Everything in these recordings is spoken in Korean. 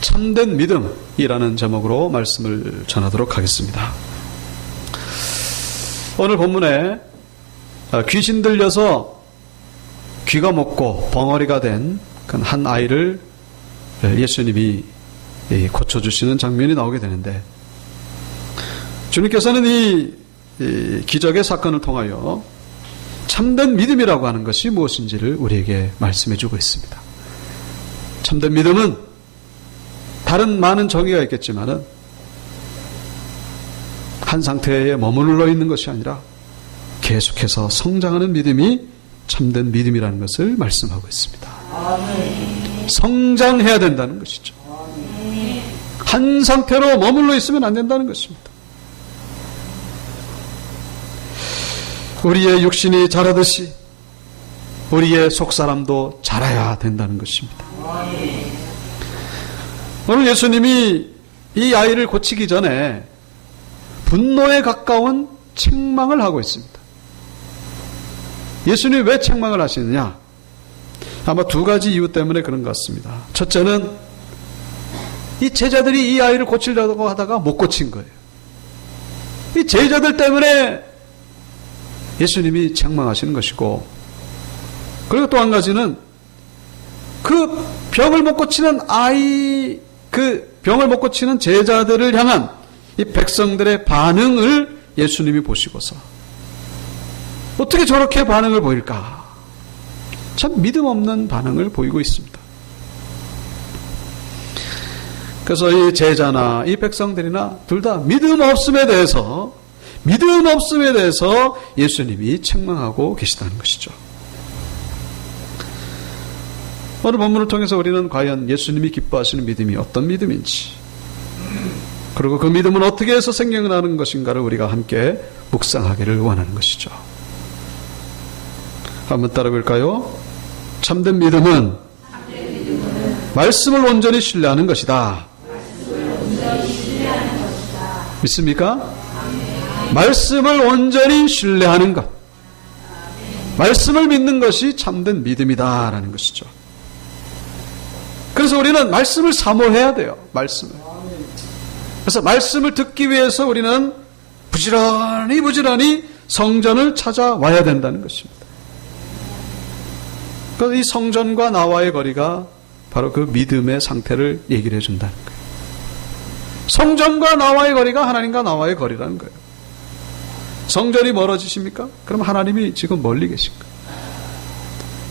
참된 믿음이라는 제목으로 말씀을 전하도록 하겠습니다. 오늘 본문에 귀신 들려서 귀가 먹고 벙어리가 된 한 아이를 예수님이 고쳐주시는 장면이 나오게 되는데, 주님께서는 이 기적의 사건을 통하여 참된 믿음이라고 하는 것이 무엇인지를 우리에게 말씀해 주고 있습니다. 참된 믿음은 다른 많은 정의가 있겠지만은 한 상태에 머물러 있는 것이 아니라 계속해서 성장하는 믿음이 참된 믿음이라는 것을 말씀하고 있습니다. 성장해야 된다는 것이죠. 한 상태로 머물러 있으면 안 된다는 것입니다. 우리의 육신이 자라듯이 우리의 속사람도 자라야 된다는 것입니다. 오늘 예수님이 이 아이를 고치기 전에 분노에 가까운 책망을 하고 있습니다. 예수님이 왜 책망을 하시느냐? 아마 두 가지 이유 때문에 그런 것 같습니다. 첫째는 이 제자들이 이 아이를 고치려고 하다가 못 고친 거예요. 이 제자들 때문에 예수님이 책망하시는 것이고, 그리고 또 한 가지는 그 병을 못 고치는 그 병을 못 고치는 제자들을 향한 이 백성들의 반응을 예수님이 보시고서 어떻게 저렇게 반응을 보일까? 참 믿음 없는 반응을 보이고 있습니다. 그래서 이 제자나 이 백성들이나 둘 다 믿음 없음에 대해서 예수님이 책망하고 계시다는 것이죠. 오늘 본문을 통해서 우리는 과연 예수님이 기뻐하시는 믿음이 어떤 믿음인지, 그리고 그 믿음은 어떻게 해서 생겨나는 것인가를 우리가 함께 묵상하기를 원하는 것이죠. 한번 따라 볼까요? 참된 믿음은 말씀을 온전히 신뢰하는 것이다. 믿습니까? 말씀을 온전히 신뢰하는 것. 말씀을 믿는 것이 참된 믿음이다라는 것이죠. 그래서 우리는 말씀을 사모해야 돼요. 말씀을. 그래서 말씀을 듣기 위해서 우리는 부지런히 성전을 찾아와야 된다는 것입니다. 그래서 이 성전과 나와의 거리가 바로 그 믿음의 상태를 얘기를 해준다는 거예요. 성전과 나와의 거리가 하나님과 나와의 거리라는 거예요. 성전이 멀어지십니까? 그럼 하나님이 지금 멀리 계신 거예요.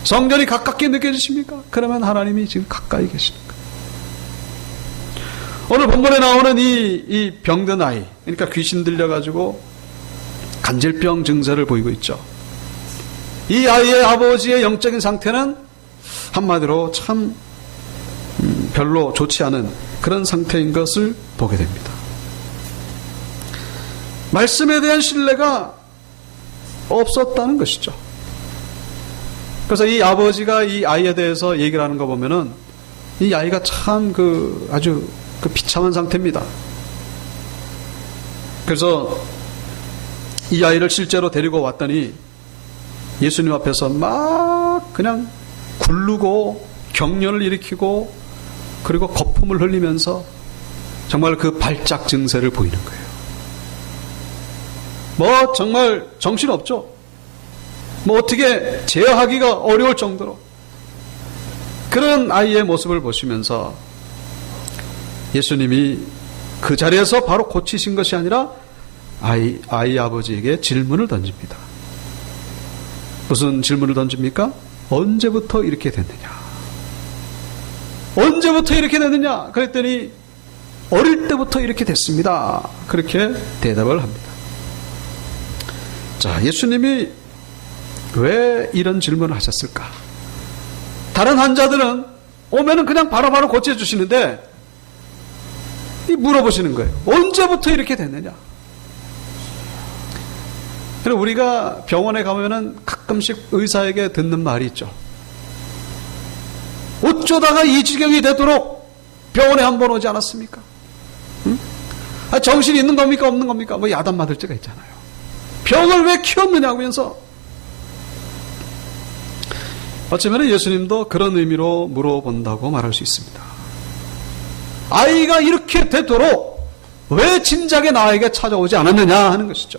성전이 가깝게 느껴지십니까? 그러면 하나님이 지금 가까이 계시는 거예요. 오늘 본문에 나오는 이 병든 아이, 그러니까 귀신 들려가지고 간질병 증세를 보이고 있죠. 이 아이의 아버지의 영적인 상태는 한마디로 참 별로 좋지 않은 그런 상태인 것을 보게 됩니다. 말씀에 대한 신뢰가 없었다는 것이죠. 그래서 이 아버지가 이 아이에 대해서 얘기를 하는 거 보면은 이 아이가 참 아주 비참한 상태입니다. 그래서 이 아이를 실제로 데리고 왔더니 예수님 앞에서 막 그냥 굴르고 경련을 일으키고 그리고 거품을 흘리면서 정말 그 발작 증세를 보이는 거예요. 뭐 정말 정신없죠. 뭐 어떻게 제어하기가 어려울 정도로 그런 아이의 모습을 보시면서 예수님이 그 자리에서 바로 고치신 것이 아니라 아이 아버지에게 질문을 던집니다. 무슨 질문을 던집니까? 언제부터 이렇게 됐느냐? 언제부터 이렇게 됐느냐? 그랬더니 어릴 때부터 이렇게 됐습니다. 그렇게 대답을 합니다. 자, 예수님이 왜 이런 질문을 하셨을까? 다른 환자들은 오면은 그냥 바로바로 고쳐주시는데 물어보시는 거예요. 언제부터 이렇게 됐느냐? 우리가 병원에 가면은 가끔씩 의사에게 듣는 말이 있죠. 어쩌다가 이 지경이 되도록 병원에 한 번 오지 않았습니까? 응? 정신이 있는 겁니까? 없는 겁니까? 뭐 야단 맞을 때가 있잖아요. 병을 왜 키웠느냐고 하면서 어쩌면 예수님도 그런 의미로 물어본다고 말할 수 있습니다. 아이가 이렇게 되도록 왜 진작에 나에게 찾아오지 않았느냐 하는 것이죠.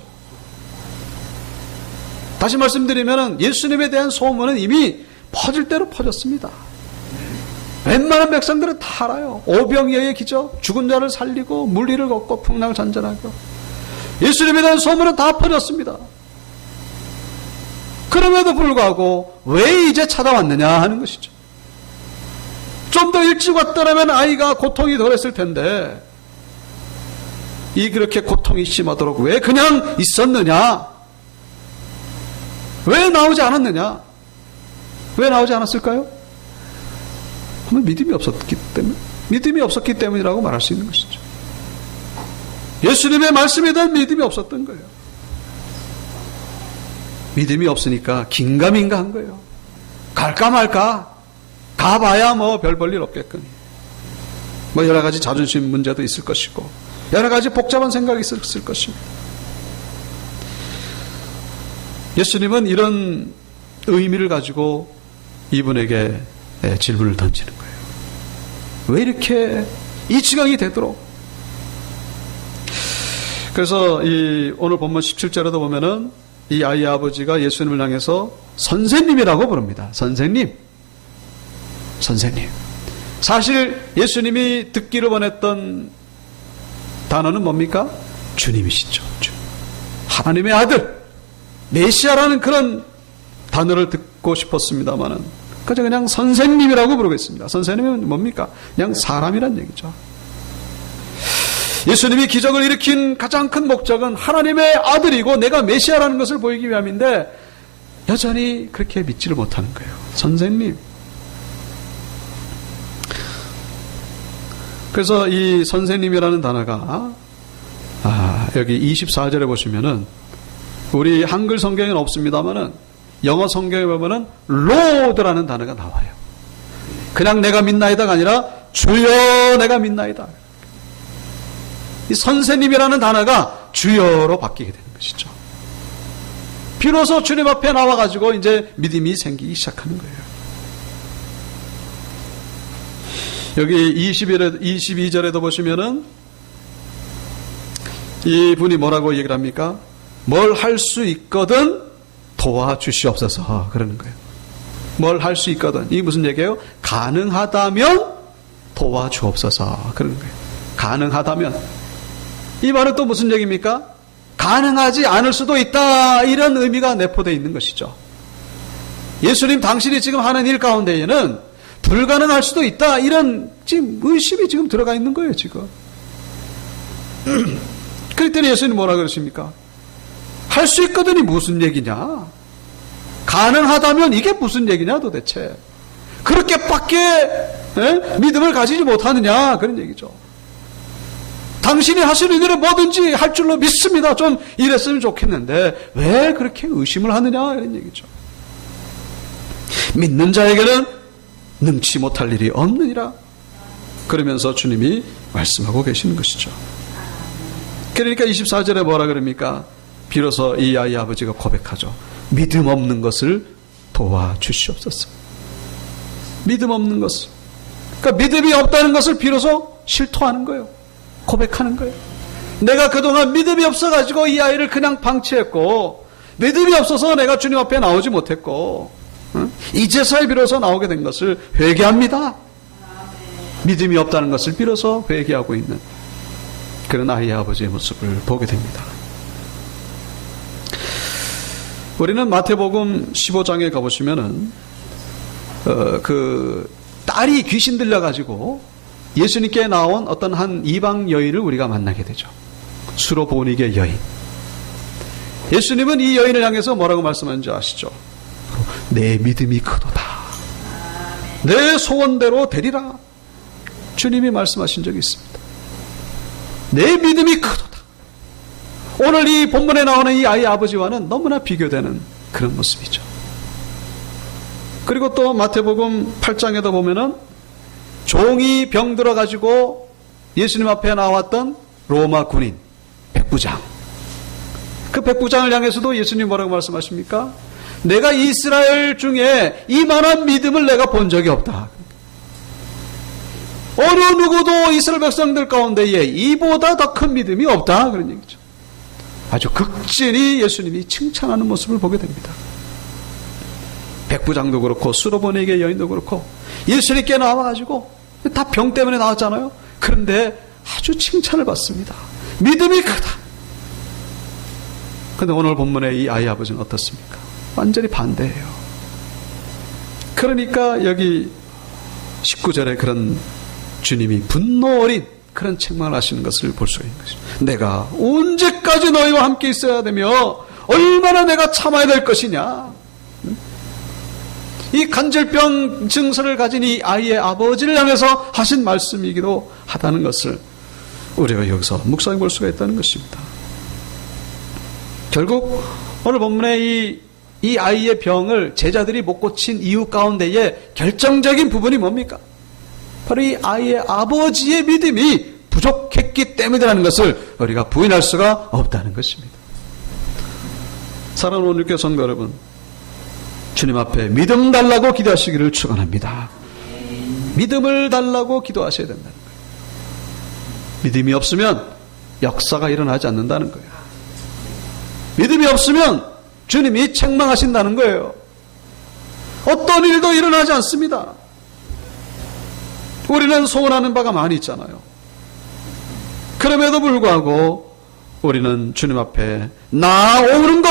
다시 말씀드리면 예수님에 대한 소문은 이미 퍼질 대로 퍼졌습니다. 웬만한 백성들은 다 알아요. 오병이어의 기적, 죽은 자를 살리고 물리를 걷고 풍랑을 잔잔하고, 예수님에 대한 소문은 다 퍼졌습니다. 그럼에도 불구하고 왜 이제 찾아왔느냐 하는 것이죠. 좀 더 일찍 왔더라면 아이가 고통이 덜했을 텐데, 이 그렇게 고통이 심하도록 왜 그냥 있었느냐? 왜 나오지 않았느냐? 왜 나오지 않았을까요? 믿음이 없었기 때문이라고 말할 수 있는 것이죠. 예수님의 말씀에 대한 믿음이 없었던 거예요. 믿음이 없으니까 긴가민가 한 거예요. 갈까 말까? 가봐야 뭐 별 볼 일 없겠거니. 뭐 여러 가지 자존심 문제도 있을 것이고, 여러 가지 복잡한 생각이 있을 것입니다. 예수님은 이런 의미를 가지고 이분에게 질문을 던지는 거예요. 왜 이렇게 이 지경이 되도록? 그래서 오늘 본문 17절에도 보면은 이 아이의 아버지가 예수님을 향해서 선생님이라고 부릅니다. 선생님. 사실 예수님이 듣기를 원했던 단어는 뭡니까? 주님이시죠. 하나님의 아들, 메시아라는 그런 단어를 듣고 싶었습니다만은 그냥 선생님이라고 부르겠습니다. 선생님은 뭡니까? 그냥 사람이란 얘기죠. 예수님이 기적을 일으킨 가장 큰 목적은 하나님의 아들이고 내가 메시아라는 것을 보이기 위함인데 여전히 그렇게 믿지를 못하는 거예요. 선생님. 그래서 이 선생님이라는 단어가 여기 24절에 보시면은 우리 한글 성경에는 없습니다만은 영어 성경에 보면은 로드라는 단어가 나와요. 그냥 내가 믿나이다가 아니라 주여 내가 믿나이다. 이 선생님이라는 단어가 주여로 바뀌게 되는 것이죠. 비로소 주님 앞에 나와가지고 이제 믿음이 생기기 시작하는 거예요. 여기 22절에도 보시면은 이 분이 뭐라고 얘기를 합니까? 뭘 할 수 있거든 도와주시옵소서 그러는 거예요. 뭘 할 수 있거든. 이게 무슨 얘기예요? 가능하다면 도와주옵소서 그러는 거예요. 가능하다면. 이 말은 또 무슨 얘기입니까? 가능하지 않을 수도 있다 이런 의미가 내포되어 있는 것이죠. 예수님 당신이 지금 하는 일 가운데에는 불가능할 수도 있다 이런 지금 의심이 지금 들어가 있는 거예요. 지금. 그랬더니 예수님 뭐라 그러십니까? 할 수 있거든이 무슨 얘기냐? 가능하다면 이게 무슨 얘기냐 도대체? 그렇게밖에 믿음을 가지지 못하느냐 그런 얘기죠. 당신이 하시는 일은 뭐든지 할 줄로 믿습니다. 좀 이랬으면 좋겠는데 왜 그렇게 의심을 하느냐 이런 얘기죠. 믿는 자에게는 능치 못할 일이 없느니라 그러면서 주님이 말씀하고 계시는 것이죠. 그러니까 24절에 뭐라 그럽니까? 비로소 이 아이 아버지가 고백하죠. 믿음 없는 것을 도와주시옵소서. 믿음 없는 것을. 그러니까 믿음이 없다는 것을 비로소 실토하는 거예요. 고백하는 거예요. 내가 그동안 믿음이 없어가지고 이 아이를 그냥 방치했고 믿음이 없어서 내가 주님 앞에 나오지 못했고 이제서야 비로소 나오게 된 것을 회개합니다. 믿음이 없다는 것을 비로소 회개하고 있는 그런 아이의 아버지의 모습을 보게 됩니다. 우리는 마태복음 15장에 가보시면은 그 딸이 귀신 들려가지고 예수님께 나온 어떤 한 이방 여인을 우리가 만나게 되죠. 수로보니게 여인. 예수님은 이 여인을 향해서 뭐라고 말씀하는지 아시죠? 내 믿음이 크도다. 내 소원대로 되리라. 주님이 말씀하신 적이 있습니다. 내 믿음이 크도다. 오늘 이 본문에 나오는 이 아이의 아버지와는 너무나 비교되는 그런 모습이죠. 그리고 또 마태복음 8장에도 보면은 종이 병들어 가지고 예수님 앞에 나왔던 로마 군인 백부장. 그 백부장을 향해서도 예수님 뭐라고 말씀하십니까? 내가 이스라엘 중에 이만한 믿음을 내가 본 적이 없다. 어느 누구도 이스라엘 백성들 가운데에 이보다 더 큰 믿음이 없다, 그런 얘기죠. 아주 극진히 예수님이 칭찬하는 모습을 보게 됩니다. 백부장도 그렇고 수로보니게 여인도 그렇고 예수님께 나와가지고 다 병 때문에 나왔잖아요. 그런데 아주 칭찬을 받습니다. 믿음이 크다. 그런데 오늘 본문의 이 아이 아버지는 어떻습니까? 완전히 반대예요. 그러니까 여기 19절에 그런 주님이 분노 어린 그런 책망을 하시는 것을 볼 수가 있는 것이죠. 내가 언제까지 너희와 함께 있어야 되며 얼마나 내가 참아야 될 것이냐. 이 간질병 증세를 가진 이 아이의 아버지를 향해서 하신 말씀이기도 하다는 것을 우리가 여기서 묵상해 볼 수가 있다는 것입니다. 결국 오늘 본문의 이 아이의 병을 제자들이 못 고친 이유 가운데에 결정적인 부분이 뭡니까? 바로 이 아이의 아버지의 믿음이 부족했기 때문이라는 것을 우리가 부인할 수가 없다는 것입니다. 사랑하는 오늘교회 성도 여러분, 주님 앞에 믿음 달라고 기도하시기를 축원합니다. 믿음을 달라고 기도하셔야 된다는 거예요. 믿음이 없으면 역사가 일어나지 않는다는 거예요. 믿음이 없으면 주님이 책망하신다는 거예요. 어떤 일도 일어나지 않습니다. 우리는 소원하는 바가 많이 있잖아요. 그럼에도 불구하고 우리는 주님 앞에 나오는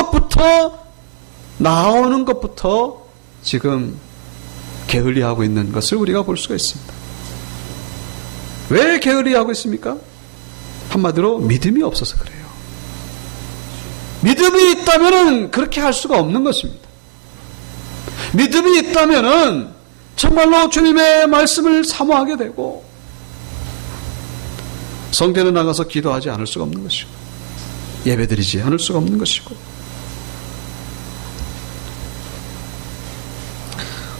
것부터 지금 게을리하고 있는 것을 우리가 볼 수가 있습니다. 왜 게을리하고 있습니까? 한마디로 믿음이 없어서 그래요. 믿음이 있다면 그렇게 할 수가 없는 것입니다. 믿음이 있다면 정말로 주님의 말씀을 사모하게 되고 성전에 나가서 기도하지 않을 수가 없는 것이고 예배드리지 않을 수가 없는 것이고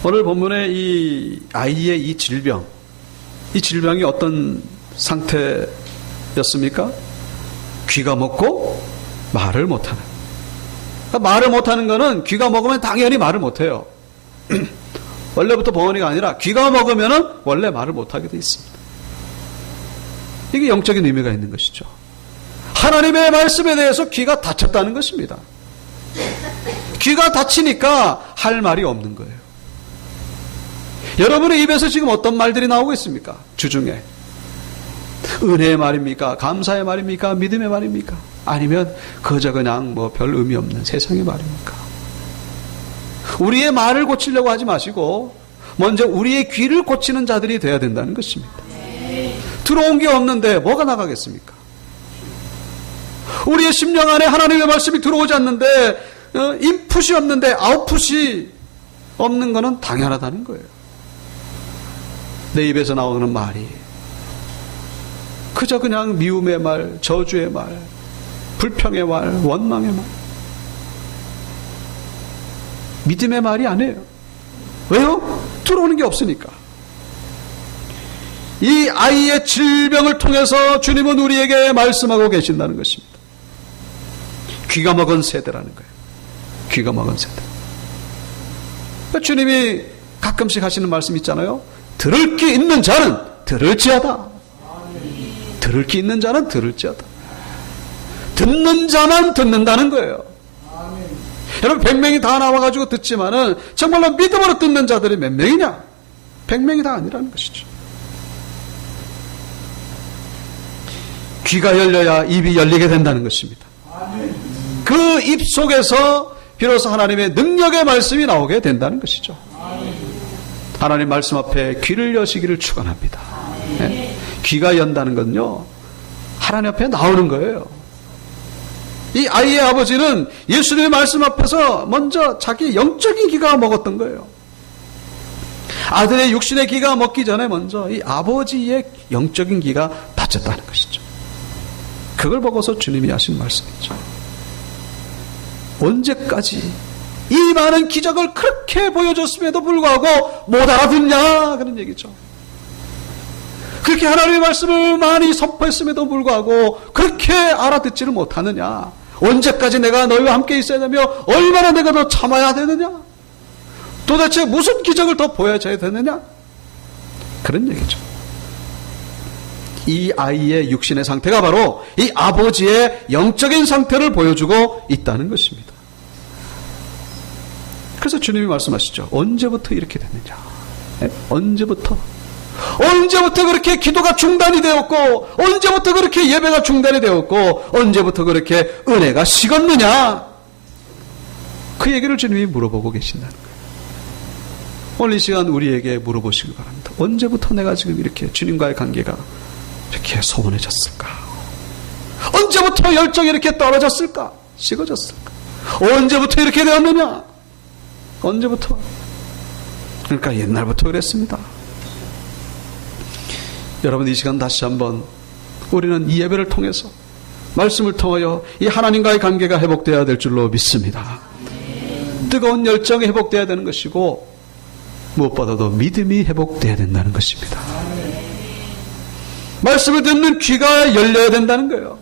오늘 본문의 이 아이의 이 질병이 어떤 상태였습니까? 귀가 먹고 말을 못하는. 말을 못하는 거는 귀가 먹으면 당연히 말을 못해요. 원래부터 벙어리가 아니라 귀가 먹으면 원래 말을 못하게 돼 있습니다. 이게 영적인 의미가 있는 것이죠. 하나님의 말씀에 대해서 귀가 닫혔다는 것입니다. 귀가 닫히니까 할 말이 없는 거예요. 여러분의 입에서 지금 어떤 말들이 나오고 있습니까? 주중에 은혜의 말입니까? 감사의 말입니까? 믿음의 말입니까? 아니면 그저 그냥 뭐 별 의미 없는 세상의 말입니까? 우리의 말을 고치려고 하지 마시고 먼저 우리의 귀를 고치는 자들이 되어야 된다는 것입니다. 들어온 게 없는데 뭐가 나가겠습니까? 우리의 심령 안에 하나님의 말씀이 들어오지 않는데 인풋이 없는데 아웃풋이 없는 것은 당연하다는 거예요. 내 입에서 나오는 말이 그저 그냥 미움의 말, 저주의 말, 불평의 말, 원망의 말, 믿음의 말이 아니에요. 왜요? 들어오는 게 없으니까. 이 아이의 질병을 통해서 주님은 우리에게 말씀하고 계신다는 것입니다. 귀가 먹은 세대라는 거예요. 귀가 먹은 세대. 주님이 가끔씩 하시는 말씀 있잖아요. 들을 게 있는 자는 들을지어다. 들을 게 있는 자는 들을지어다. 듣는 자만 듣는다는 거예요. 여러분 100명이 다 나와가지고 듣지만은 정말로 믿음으로 듣는 자들이 몇 명이냐? 100명이 다 아니라는 것이죠. 귀가 열려야 입이 열리게 된다는 것입니다. 그 입 속에서 비로소 하나님의 능력의 말씀이 나오게 된다는 것이죠. 하나님 말씀 앞에 귀를 여시기를 축원합니다. 네? 귀가 연다는 건요 하나님 앞에 나오는 거예요. 이 아이의 아버지는 예수님의 말씀 앞에서 먼저 자기 영적인 귀가 먹었던 거예요. 아들의 육신의 귀가 먹기 전에 먼저 이 아버지의 영적인 귀가 닫혔다는 것이죠. 그걸 보고서 주님이 하신 말씀이죠. 언제까지 이 많은 기적을 그렇게 보여줬음에도 불구하고 못 알아듣냐 그런 얘기죠. 그렇게 하나님의 말씀을 많이 선포했음에도 불구하고 그렇게 알아듣지를 못하느냐. 언제까지 내가 너희와 함께 있어야 되며 얼마나 내가 더 참아야 되느냐. 도대체 무슨 기적을 더 보여줘야 되느냐. 그런 얘기죠. 이 아이의 육신의 상태가 바로 이 아버지의 영적인 상태를 보여주고 있다는 것입니다. 그래서 주님이 말씀하시죠. 언제부터 이렇게 됐느냐? 언제부터 그렇게 기도가 중단이 되었고, 언제부터 그렇게 예배가 중단이 되었고, 언제부터 그렇게 은혜가 식었느냐? 그 얘기를 주님이 물어보고 계신다는 거예요. 오늘 이 시간 우리에게 물어보시기 바랍니다. 언제부터 내가 지금 이렇게 주님과의 관계가 이렇게 소원해졌을까? 언제부터 열정이 이렇게 떨어졌을까? 식어졌을까? 언제부터 이렇게 되었느냐? 언제부터? 그러니까 옛날부터 그랬습니다. 여러분, 이 시간 다시 한번 우리는 이 예배를 통해서, 말씀을 통하여 이 하나님과의 관계가 회복되어야 될 줄로 믿습니다. 뜨거운 열정이 회복되어야 되는 것이고, 무엇보다도 믿음이 회복되어야 된다는 것입니다. 말씀을 듣는 귀가 열려야 된다는 거예요.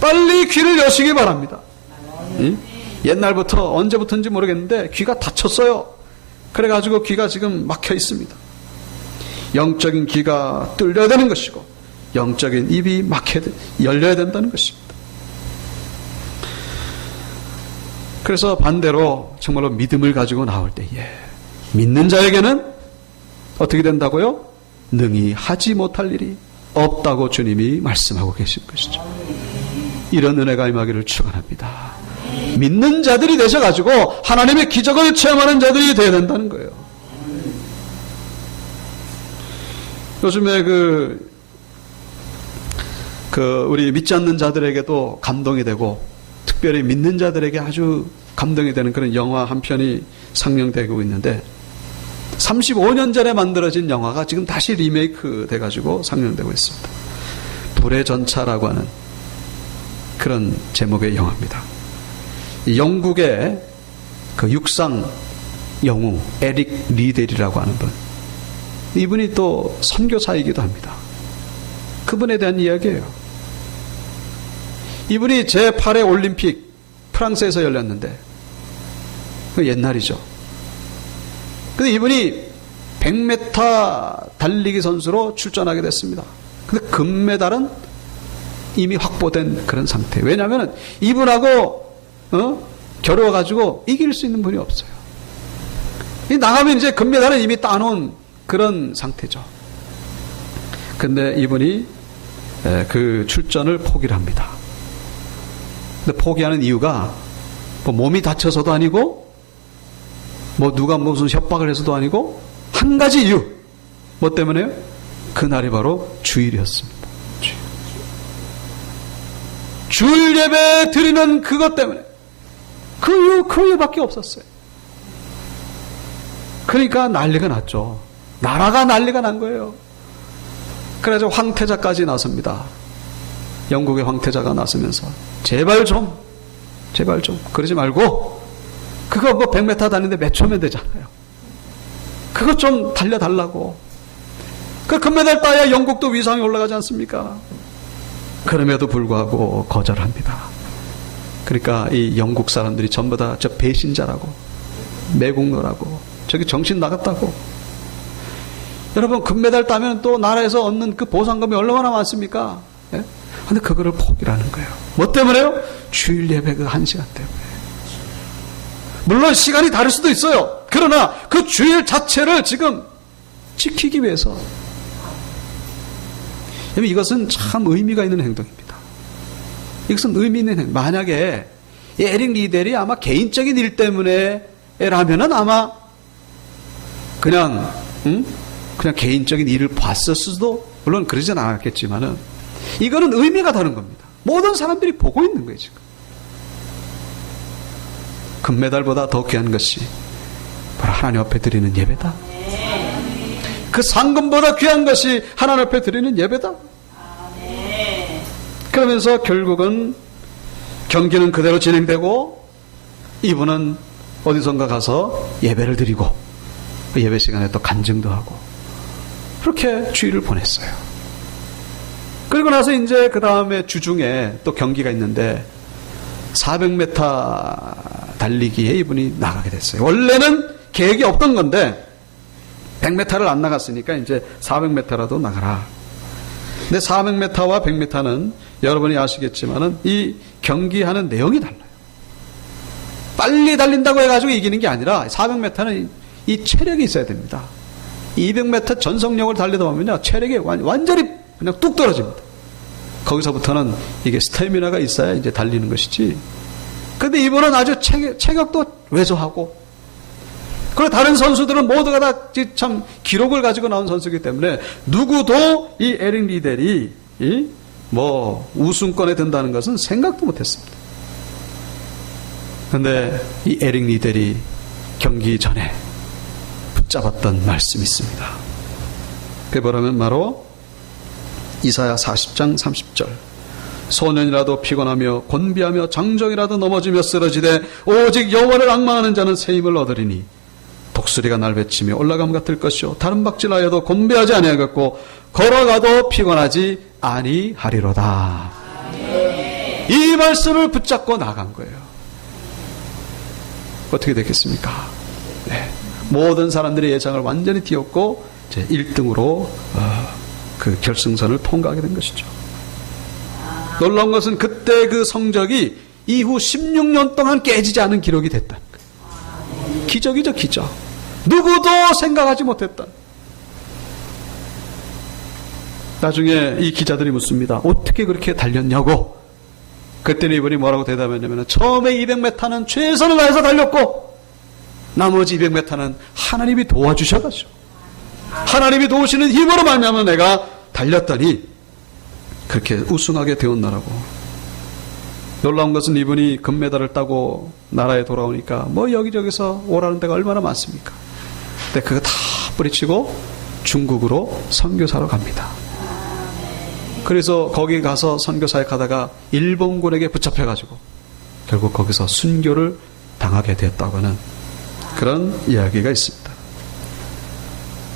빨리 귀를 여시기 바랍니다. 옛날부터 언제부터인지 모르겠는데 귀가 닫혔어요. 그래가지고 귀가 지금 막혀 있습니다. 영적인 귀가 뚫려야 되는 것이고, 영적인 입이 열려야 된다는 것입니다. 그래서 반대로 정말로 믿음을 가지고 나올 때에 믿는 자에게는 어떻게 된다고요? 능히 하지 못할 일이 없다고 주님이 말씀하고 계신 것이죠. 이런 은혜가 임하기를 축원합니다. 믿는 자들이 되셔가지고 하나님의 기적을 체험하는 자들이 되어야 된다는 거예요. 요즘에 우리 믿지 않는 자들에게도 감동이 되고, 특별히 믿는 자들에게 아주 감동이 되는 그런 영화 한 편이 상영되고 있는데, 35년 전에 만들어진 영화가 지금 다시 리메이크 돼가지고 상영되고 있습니다. 불의 전차라고 하는 그런 제목의 영화입니다. 영국의 그 육상 영웅 에릭 리델이라고 하는 분, 이분이 또 선교사이기도 합니다. 그분에 대한 이야기예요. 이분이 제8회 올림픽 프랑스에서 열렸는데, 그 옛날이죠. 근데 이분이 100m 달리기 선수로 출전하게 됐습니다. 근데 금메달은 이미 확보된 그런 상태. 왜냐하면 이분하고 겨루어가지고 이길 수 있는 분이 없어요. 나가면 이제 금메달은 이미 따놓은 그런 상태죠. 근데 이분이 그 출전을 포기를 합니다. 근데 포기하는 이유가 뭐 몸이 다쳐서도 아니고, 뭐 누가 무슨 협박을 해서도 아니고, 한 가지 이유. 뭐 때문에요? 그날이 바로 주일이었습니다. 주일 예배 드리는 그것 때문에. 그 이유밖에 없었어요. 그러니까 난리가 났죠. 나라가 난리가 난 거예요. 그래서 황태자까지 나섭니다. 영국의 황태자가 나서면서 제발 좀 그러지 말고, 그거 뭐 100m 다니는데 몇 초면 되잖아요. 그거 좀 달려달라고. 그 금메달 따야 영국도 위상이 올라가지 않습니까? 그럼에도 불구하고 거절합니다. 그러니까 이 영국 사람들이 전부 다 저 배신자라고, 매국노라고, 저기 정신 나갔다고. 여러분, 금메달 따면 또 나라에서 얻는 그 보상금이 얼마나 많습니까? 예? 근데 그거를 포기하는 거예요. 뭐 때문에요? 주일 예배 그 1시간 때문에. 물론 시간이 다를 수도 있어요. 그러나 그 주일 자체를 지금 지키기 위해서. 이것은 참 의미가 있는 행동입니다. 이것은 의미 있는 행동. 만약에 에릭 리델이 아마 개인적인 일 때문에 라면은 아마 그냥 개인적인 일을 봤을 수도, 물론 그러진 않았겠지만은, 이거는 의미가 다른 겁니다. 모든 사람들이 보고 있는 거예요, 지금. 금메달보다 더 귀한 것이 바로 하나님 앞에 드리는 예배다. 그 상금보다 귀한 것이 하나님 앞에 드리는 예배다. 그러면서 결국은 경기는 그대로 진행되고, 이분은 어디선가 가서 예배를 드리고, 그 예배 시간에 또 간증도 하고, 그렇게 주일을 보냈어요. 그리고 나서 이제 그 다음에 주중에 또 경기가 있는데 400m 달리기에 이분이 나가게 됐어요. 원래는 계획이 없던 건데 100m를 안 나갔으니까 이제 400m라도 나가라. 근데 400m와 100m는 여러분이 아시겠지만은 이 경기하는 내용이 달라요. 빨리 달린다고 해가지고 이기는 게 아니라 400m는 이 체력이 있어야 됩니다. 200m 전속력을 달리다 보면요, 체력이 완전히 그냥 뚝 떨어집니다. 거기서부터는 이게 스태미나가 있어야 이제 달리는 것이지. 근데 이분은 아주 체격도 왜소하고, 그리고 다른 선수들은 모두가 다 참 기록을 가지고 나온 선수이기 때문에 누구도 이 에릭 리델이 우승권에 든다는 것은 생각도 못했습니다. 그런데 이 에릭 리델이 경기 전에 붙잡았던 말씀이 있습니다. 그게 뭐라면 바로 이사야 40장 30절. 소년이라도 피곤하며 곤비하며 장정이라도 넘어지며 쓰러지되 오직 여호와를 앙망하는 자는 새 힘을 얻으리니 독수리가 날배치며 올라감 같을 것이요 다른 박질하여도 곤비하지 아니하겠고 걸어가도 피곤하지 아니하리로다. 이 말씀을 붙잡고 나간 거예요. 어떻게 됐겠습니까? 네. 모든 사람들의 예상을 완전히 뒤엎고 이제 1등으로 그 결승선을 통과하게 된 것이죠. 놀라운 것은 그때 그 성적이 이후 16년 동안 깨지지 않은 기록이 됐다. 기적이죠, 기적. 누구도 생각하지 못했던. 나중에 이 기자들이 묻습니다. 어떻게 그렇게 달렸냐고. 그때는 이분이 뭐라고 대답했냐면 처음에 200m는 최선을 다해서 달렸고 나머지 200m는 하나님이 도와주셔가지고 하나님이 도우시는 힘으로 말미암아 내가 달렸더니 그렇게 우승하게 되었나라고. 놀라운 것은 이분이 금메달을 따고 나라에 돌아오니까 여기저기서 오라는 데가 얼마나 많습니까? 근데 그거 다 뿌리치고 중국으로 선교사로 갑니다. 그래서 거기 가서 선교사에 가다가 일본군에게 붙잡혀가지고 결국 거기서 순교를 당하게 됐다고 하는 그런 이야기가 있습니다.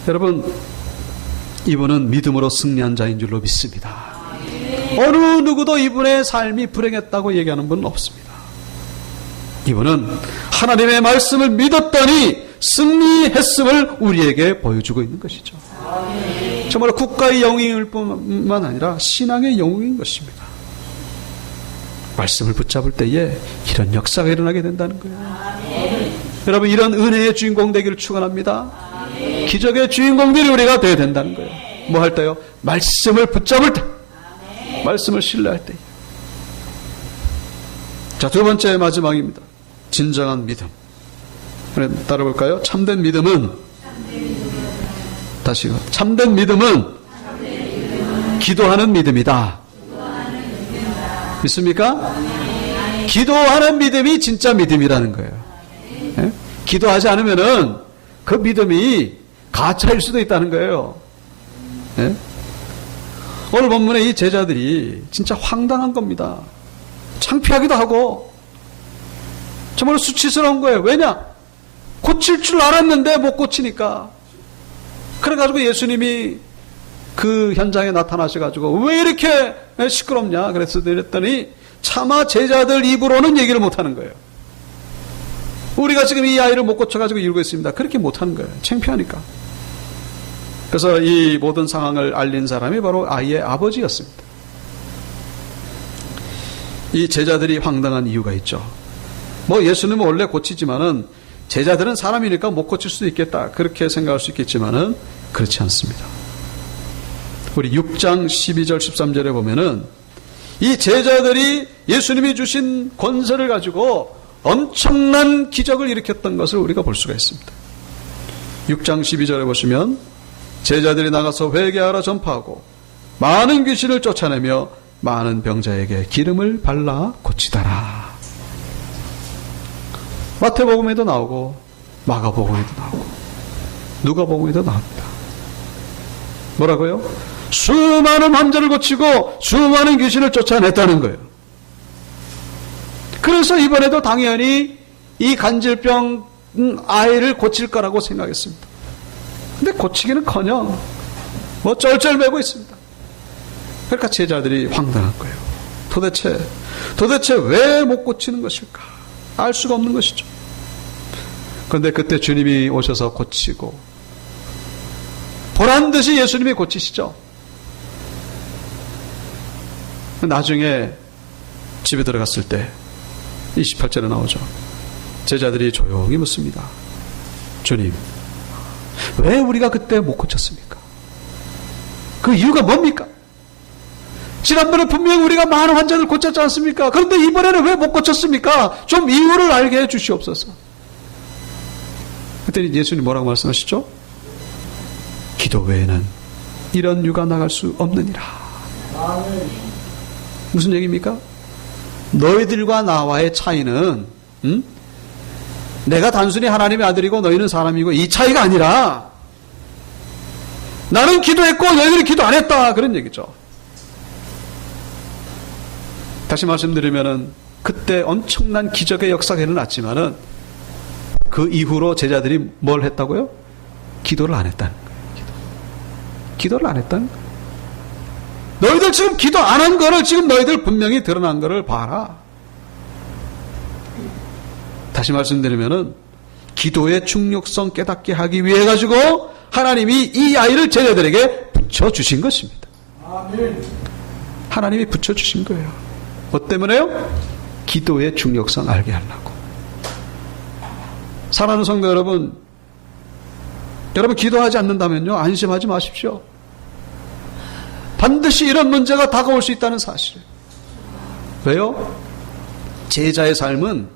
여러분, 이분은 믿음으로 승리한 자인 줄로 믿습니다. 어느 누구도 이분의 삶이 불행했다고 얘기하는 분은 없습니다. 이분은 하나님의 말씀을 믿었더니 승리했음을 우리에게 보여주고 있는 것이죠. 정말 국가의 영웅일 뿐만 아니라 신앙의 영웅인 것입니다. 말씀을 붙잡을 때에 이런 역사가 일어나게 된다는 거예요. 여러분, 이런 은혜의 주인공 되기를 축원합니다. 기적의 주인공들이 우리가 되어야 된다는 거예요. 뭐 할 때요? 말씀을 붙잡을 때, 말씀을 신뢰할 때. 자, 두 번째 마지막입니다. 진정한 믿음. 따라볼까요? 참된 믿음은 다시요. 참된 믿음은 기도하는 믿음이다. 믿습니까? 기도하는 믿음이 진짜 믿음이라는 거예요. 예? 기도하지 않으면은 그 믿음이 가짜일 수도 있다는 거예요. 예? 오늘 본문에 이 제자들이 진짜 황당한 겁니다. 창피하기도 하고 정말 수치스러운 거예요. 왜냐? 고칠 줄 알았는데 못 고치니까. 그래가지고 예수님이 그 현장에 나타나셔가지고 왜 이렇게 시끄럽냐 그랬더니 차마 제자들 입으로는 얘기를 못하는 거예요. 우리가 지금 이 아이를 못 고쳐가지고 이러고 있습니다. 그렇게 못하는 거예요. 창피하니까. 그래서 이 모든 상황을 알린 사람이 바로 아이의 아버지였습니다. 이 제자들이 황당한 이유가 있죠. 예수님은 원래 고치지만은 제자들은 사람이니까 못 고칠 수도 있겠다. 그렇게 생각할 수 있겠지만은 그렇지 않습니다. 우리 6장 12절 13절에 보면은 이 제자들이 예수님이 주신 권세를 가지고 엄청난 기적을 일으켰던 것을 우리가 볼 수가 있습니다. 6장 12절에 보시면 제자들이 나가서 회개하라 전파하고 많은 귀신을 쫓아내며 많은 병자에게 기름을 발라 고치더라. 마태복음에도 나오고 마가복음에도 나오고 누가복음에도 나옵니다. 뭐라고요? 수많은 환자를 고치고 수많은 귀신을 쫓아냈다는 거예요. 그래서 이번에도 당연히 이 간질병 아이를 고칠 거라고 생각했습니다. 근데 고치기는커녕 쩔쩔매고 있습니다. 그러니까 제자들이 황당한 거예요. 도대체 왜 못 고치는 것일까? 알 수가 없는 것이죠. 그런데 그때 주님이 오셔서 고치고 보란 듯이 예수님이 고치시죠. 나중에 집에 들어갔을 때 28절에 나오죠. 제자들이 조용히 묻습니다. 주님, 왜 우리가 그때 못 고쳤습니까? 그 이유가 뭡니까? 지난번에 분명히 우리가 많은 환자들 고쳤지 않습니까? 그런데 이번에는 왜 못 고쳤습니까? 좀 이유를 알게 해 주시옵소서. 그때 예수님 뭐라고 말씀하시죠? 기도 외에는 이런 유가 나갈 수 없느니라. 무슨 얘기입니까? 너희들과 나와의 차이는 내가 단순히 하나님의 아들이고 너희는 사람이고 이 차이가 아니라 나는 기도했고 너희들이 기도 안 했다, 그런 얘기죠. 다시 말씀드리면은 그때 엄청난 기적의 역사가 일어났지만은 그 이후로 제자들이 뭘 했다고요? 기도를 안 했다는 거예요. 기도를 안 했다는 거예요. 너희들 지금 기도 안 한 거를 지금 너희들 분명히 드러난 거를 봐라. 다시 말씀드리면은 기도의 중요성 깨닫게 하기 위해 가지고 하나님이 이 아이를 제자들에게 붙여주신 것입니다. 하나님이 붙여주신 거예요. 뭐 때문에요? 기도의 중요성 알게 하려고. 사랑하는 성도 여러분, 여러분 기도하지 않는다면요, 안심하지 마십시오. 반드시 이런 문제가 다가올 수 있다는 사실. 왜요? 제자의 삶은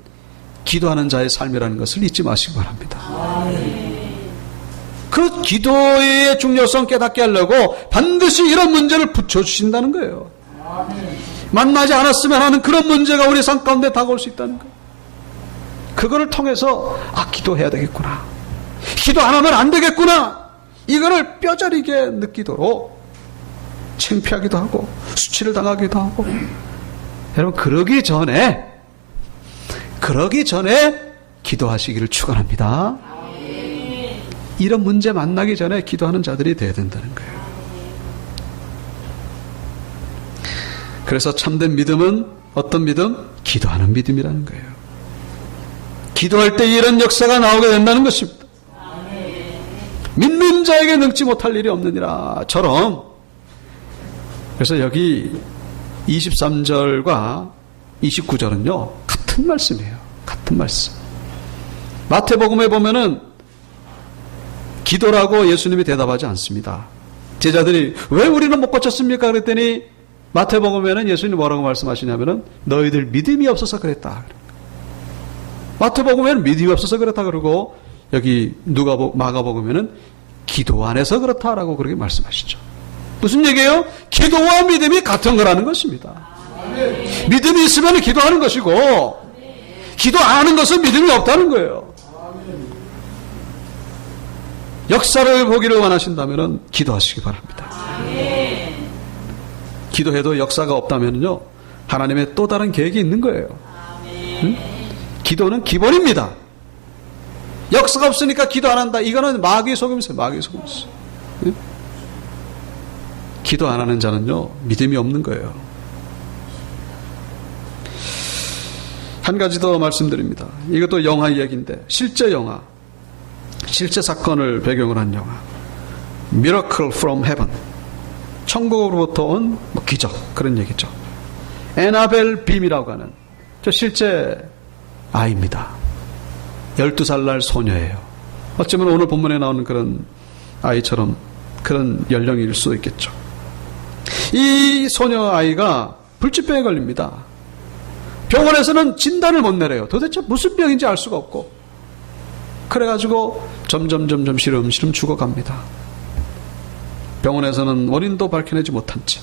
기도하는 자의 삶이라는 것을 잊지 마시기 바랍니다. 그 기도의 중요성 깨닫게 하려고 반드시 이런 문제를 붙여주신다는 거예요. 만나지 않았으면 하는 그런 문제가 우리 삶 가운데 다가올 수 있다는 거예요. 그거를 통해서 기도해야 되겠구나, 기도 안 하면 안 되겠구나, 이거를 뼈저리게 느끼도록 창피하기도 하고 수치를 당하기도 하고. 여러분 그러기 전에 기도하시기를 축원합니다. 이런 문제 만나기 전에 기도하는 자들이 되어야 된다는 거예요. 그래서 참된 믿음은 어떤 믿음? 기도하는 믿음이라는 거예요. 기도할 때 이런 역사가 나오게 된다는 것입니다. 믿는 자에게 능치 못할 일이 없느니라 처럼. 그래서 여기 23절과 29절은요 같은 말씀이에요. 같은 말씀. 마태복음에 보면은 기도라고 예수님이 대답하지 않습니다. 제자들이 왜 우리는 못 고쳤습니까? 그랬더니 마태복음에는 예수님이 뭐라고 말씀하시냐면은 너희들 믿음이 없어서 그랬다. 마태복음에는 믿음이 없어서 그렇다 그러고 여기 마가복음에는 기도 안 해서 그렇다라고 그렇게 말씀하시죠. 무슨 얘기예요? 기도와 믿음이 같은 거라는 것입니다. 믿음이 있으면 기도하는 것이고 기도 안 하는 것은 믿음이 없다는 거예요. 역사를 보기를 원하신다면 기도하시기 바랍니다. 기도해도 역사가 없다면요 하나님의 또 다른 계획이 있는 거예요. 응? 기도는 기본입니다. 역사가 없으니까 기도 안 한다, 이거는 마귀의 속임수예요. 마귀의 속임수. 응? 기도 안 하는 자는요 믿음이 없는 거예요. 한 가지 더 말씀드립니다. 이것도 영화 이야기인데 실제 영화, 실제 사건을 배경으로 한 영화 Miracle from Heaven, 천국으로부터 온 기적, 그런 얘기죠. 에나벨 빔이라고 하는 저 실제 아이입니다. 12살 날 소녀예요. 어쩌면 오늘 본문에 나오는 그런 아이처럼 그런 연령일 수도 있겠죠. 이 소녀 아이가 불치병에 걸립니다. 병원에서는 진단을 못 내려요. 도대체 무슨 병인지 알 수가 없고. 그래가지고 점점 시름시름 죽어갑니다. 병원에서는 원인도 밝혀내지 못한 채.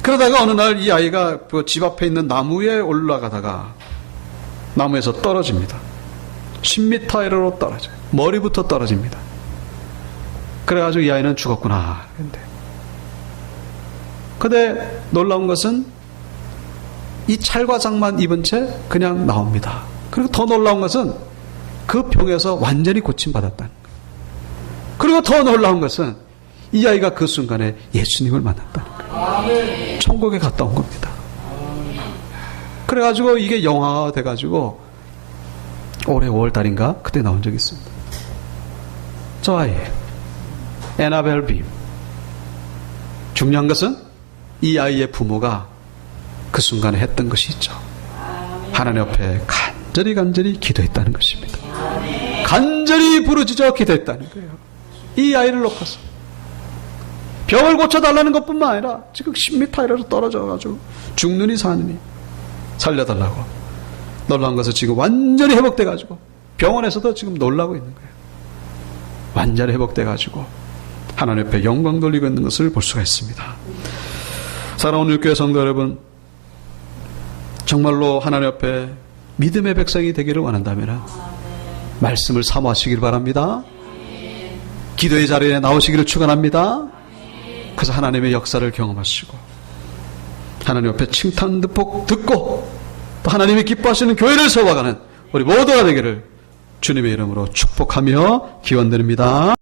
그러다가 어느 날 이 아이가 그 집 앞에 있는 나무에 올라가다가 나무에서 떨어집니다. 10m로 떨어져요. 머리부터 떨어집니다. 그래가지고 이 아이는 죽었구나. 근데 놀라운 것은 이 찰과장만 입은 채 그냥 나옵니다. 그리고 더 놀라운 것은 그 병에서 완전히 고침받았다는 거예요. 그리고 더 놀라운 것은 이 아이가 그 순간에 예수님을 만났다는 거예요. 천국에 갔다 온 겁니다. 그래가지고 이게 영화가 돼가지고 올해 5월달인가 그때 나온 적이 있습니다. 저 아이예요. 에나벨 빔. 중요한 것은 이 아이의 부모가 그 순간에 했던 것이 있죠. 하나님 앞에 간절히 기도했다는 것입니다. 간절히 부르짖어 기도했다는 거예요. 이 아이를 놓고서 병을 고쳐달라는 것뿐만 아니라 지금 10m 아래로 떨어져가지고 죽느니 사느니 살려달라고 놀라운 것은 지금 완전히 회복돼가지고 병원에서도 지금 놀라고 있는 거예요. 완전히 회복돼가지고 하나님 앞에 영광 돌리고 있는 것을 볼 수가 있습니다. 사랑하는 교회 성도 여러분, 정말로 하나님 앞에 믿음의 백성이 되기를 원한다면 말씀을 사모하시길 바랍니다. 기도의 자리에 나오시기를 축원합니다. 그래서 하나님의 역사를 경험하시고 하나님 앞에 칭찬 듣고 또 하나님이 기뻐하시는 교회를 세워가는 우리 모두가 되기를 주님의 이름으로 축복하며 기원드립니다.